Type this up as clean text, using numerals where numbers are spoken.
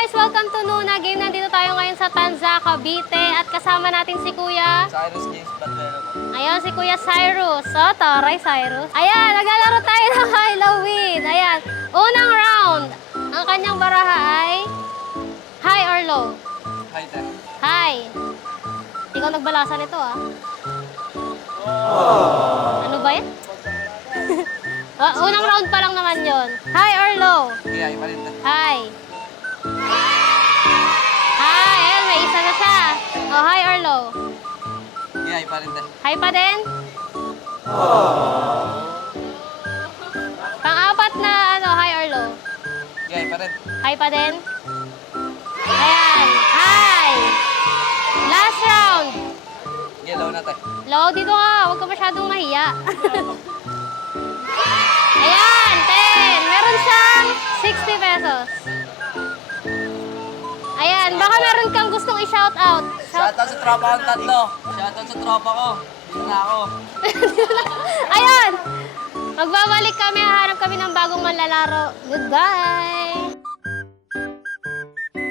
guys! Welcome to Nuna Game. Nandito tayo ngayon sa Tanza, Cavite at kasama natin si Kuya Cyrus James Batwero po. Ayun, si Kuya Cyrus. Oh, taray Cyrus. Ayan, naglalaro tayo ng Halloween. Ayan, unang round. Ang kanyang baraha ay high or low? Hi, Dad. High. Ikaw nagbalasan nito ah. Ano ba yan? Unang round pa lang naman yon. High or low? Okay, ay pa rin, Dad. High. High. Ayan, may isa na siya. Oh, high or low? Okay, ay pa rin, Dad. High pa din? Pang-apat na ano, high or low? Okay, ay pa rin. High pa din? Ayan, high! Last round! Okay, low na, Dad. Low, dito ka. Huwag ka masyadong mahiya. Ayan, 10. Meron siyang 60 pesos. Ayan, baka meron kang gustong i-shout out. Shoutout sa tropa kong tatlo. Shoutout sa tropa ko. Dito na ako. Ayan! Magbabalik kami, hahanap kami ng bagong manlalaro. Goodbye!